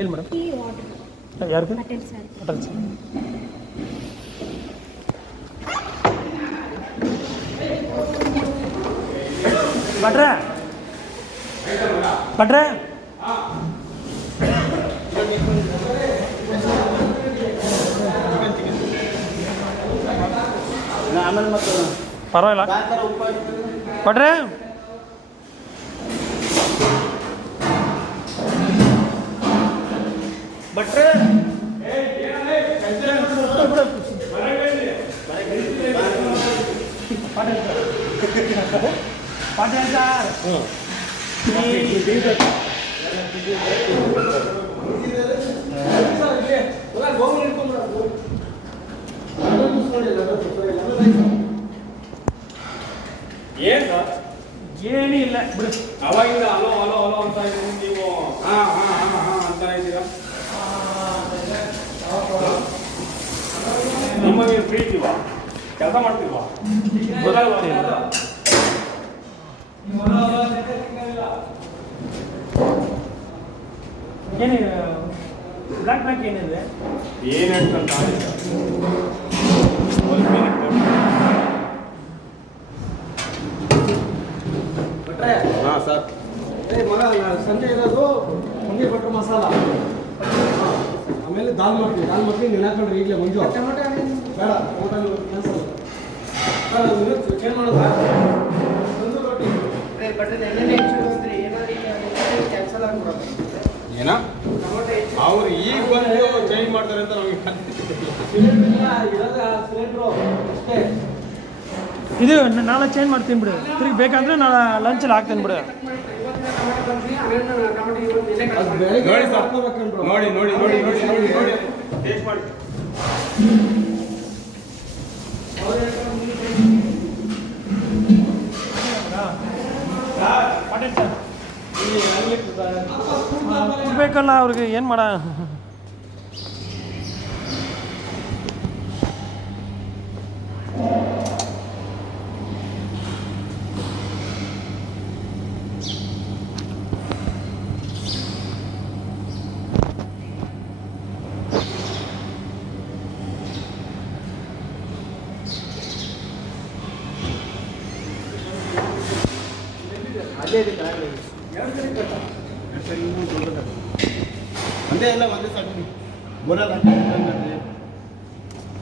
ಏನು ಮೇಡಮ್? ಯಾರಿಗೆ? ಪಟೇಲ್ ಸರ್. ಭಟ್ರೆ ಭಟ್ರೆ ಪರವಾಗಿಲ್ಲ ಭಟ್ರೆ ಭಟ್ರೆ ಪಾಟೀಲ್ ಸರ್ ಏನಿಲ್ಲ ಬಿಡು. ಅವಾಗಿಂದ ಅಲೋ ಅಲೋ ಅಲೋ ಅಂತ ಇದ್ದೀನಿ ನೀವು. ಅಂತ ಇದ್ದೀರಾ. ನಿಮಗೆ ಫ್ರೀ ಇದ್ದೀವಾ? ಕೆಲಸ ಮಾಡ್ತಿಲ್ವಾ? ಏನಿದೆ ಬ್ಲ್ಯಾಕ್ ಬ್ಲ್ಯಾಕ್ ಏನಿದೆ? ಏನು ಹೇಳ್ತಂತ ಹಾಂ ಸರ್. ಮಗ ಸಂಜೆ ಇರೋದು ಪನ್ನೀರ್ ಬಟರ್ ಮಸಾಲ, ಆಮೇಲೆ ದಾಲ್ ಮಕ್ಕಳಿ ನೆನಾಕೊಂಡ್ರಿ ಈಗಲೇ ಮಂಜು. ಟೊಮೆಟೊ ಬೇಡ, ಹೋಟೆಲ್ ಕ್ಯಾನ್ಸಲ್ ಚೇಂಜ್ ಮಾಡೋದು. ತಂದೂರಿ ರೊಟ್ಟಿ ಕ್ಯಾನ್ಸಲ್ ಆಗ್ಬಿಡೋದು. ಏನ ಅವ್ರು ಈಗ ಬಂದು ಚೇಂಜ್ ಮಾಡ್ತಾರೆ ಅಂತ ನಮಗೆ ಸಿಲಿಂಡ್ರು ಅಷ್ಟೇ. ಇದು ನಾಳೆ ಚೇಂಜ್ ಮಾಡ್ತೀನಿ ಬಿಡು. ತಿರುಗಿ ಬೇಕಂದ್ರೆ ನಾಳೆ ಲಂಚಲ್ಲಿ ಹಾಕ್ತೀನಿ ಬಿಡು. ನೋಡಿ ಸರ್, ನೋಡಿ ನೋಡಿ ನೋಡಿ ನೋಡಿ ನೋಡಿ ನೋಡಿ ಟೇಸ್ಟ್ ಮಾಡಿ. ಬೇಕಲ್ಲ ಅವ್ರಿಗೆ ಏನು ಮಾಡ. ಒಂದೇ ಎಲ್ಲ ಒಂದೇ ಸಾಕು ಬರಲ್ಲ.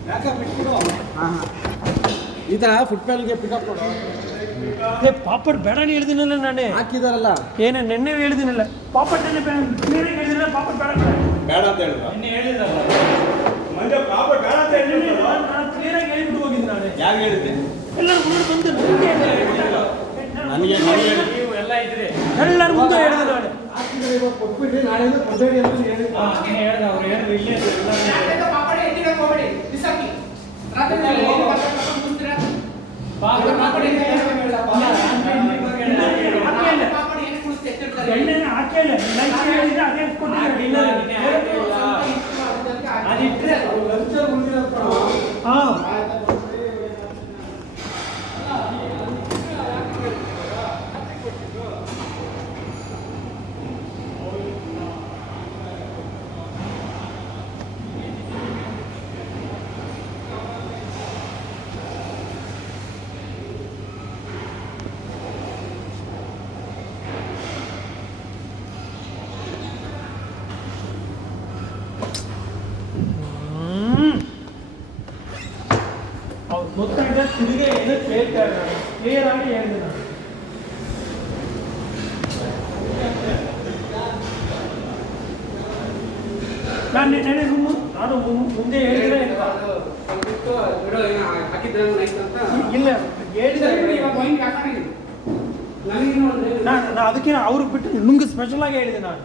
ಯಾಕೆ ಬಿಟ್ಬಿಡು. ಈ ಥರ ಫುಟ್ಪಾಲ್ಗೆ ಪಿಕಪ್ ಕೊಡು. ಪಾಪಡ್ ಬೇಡ ಹೇಳ್ದಿನಲ್ಲ ನಾನೇ. ಹಾಕಿದಾರಲ್ಲ ಏನೇ ನೆನ್ನೆ ಹೇಳ್ದಿನಲ್ಲ ಪಾಪಡ್ ಕ್ಲಿಯರಾಗಿ ಹೇಳಿದಿಲ್ಲ. ಪಾಪಡ್ ಬೇಡ ಬೇಡ ಅಂತ ಹೇಳಿದ. ನಿನ್ನೆ ಹೇಳಿದ್ರಲ್ಲ ಮಂಜ ಪಾಪಡ್ ಬೇಡ ಅಂತ ಹೇಳಿದ್ರಲ್ಲ. ನಾನು ಕ್ಲಿಯರಾಗಿ ಹೇಳ್ಬಿಟ್ಟು ಹೋಗಿದ್ದೆ ನಾನೇ. ಯಾರು ಹೇಳಿದ್ದೆ? ಎಲ್ಲರೂ ಮುಂದೆ ಬಂದು ನನಗೆ ನೀವು ಎಲ್ಲ ಇದ್ರಿ. ಎಲ್ಲರೂ ಮುಂದೆ ಹೇಳಿದೆ ನಾನು. ಹಾಕಿದ್ರೆ ಇವಾಗ ಕೊಟ್ಬಿಟ್ಟು ನಾಳೆ ಪದ್ದಡಿ ಅಂತ ಹೇಳಿದ. ಹೇಳ್ದ ಅವ್ರು ಹೇಳಿದ್ರು ಇಲ್ಲೇ ಎಣ್ಣೆನ ಹಾಕಿಲ್ಲ. ಲಂಚ್ ಹೇಳಿದ್ರೆ ಅದೇ ಕೊಟ್ಟಿಲ್ಲ. ಅದಿಟ್ರೆ ಹಾಂ ಅವ್ರು ಗೊತ್ತಾಗ ತಿರುಗಿ ಏನೋ ಕೇಳ್ತಾರೆ. ಕ್ಲಿಯರ್ ಆಗಿ ಹೇಳಿದೆ ನಾನು ನೆನೆ ರೂಮು ನಾನು ಮುಂದೆ ಹೇಳಿದ್ರೆ ಇಲ್ಲ ಹೇಳಿದ್ರೆ ನಾನು ಅದಕ್ಕೆ ಅವ್ರಿಗೆ ಬಿಟ್ಟು ನುಂಗು ಸ್ಪೆಷಲ್ ಆಗಿ ಹೇಳಿದೆ ನಾನು.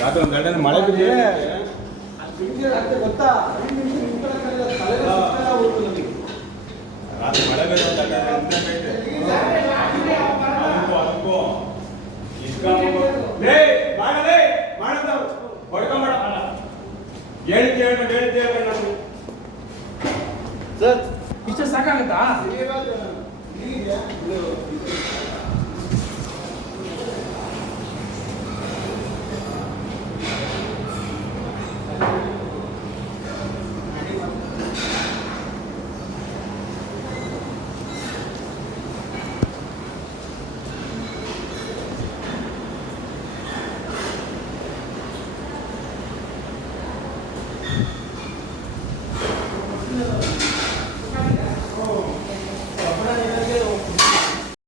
ರಾತ್ರಿ ಒಂದು ಗಂಟೆ ಮಳೆ ಬಿದ್ದರೆ ಗೊತ್ತಾ ರಾತ್ರಿ ಮಳೆ ಬೇರೆ ಒಂದು ಸರ್ ಇಷ್ಟೇ ಸಾಕಾಗುತ್ತಾ? ಇಲ್ಲಿಗೆ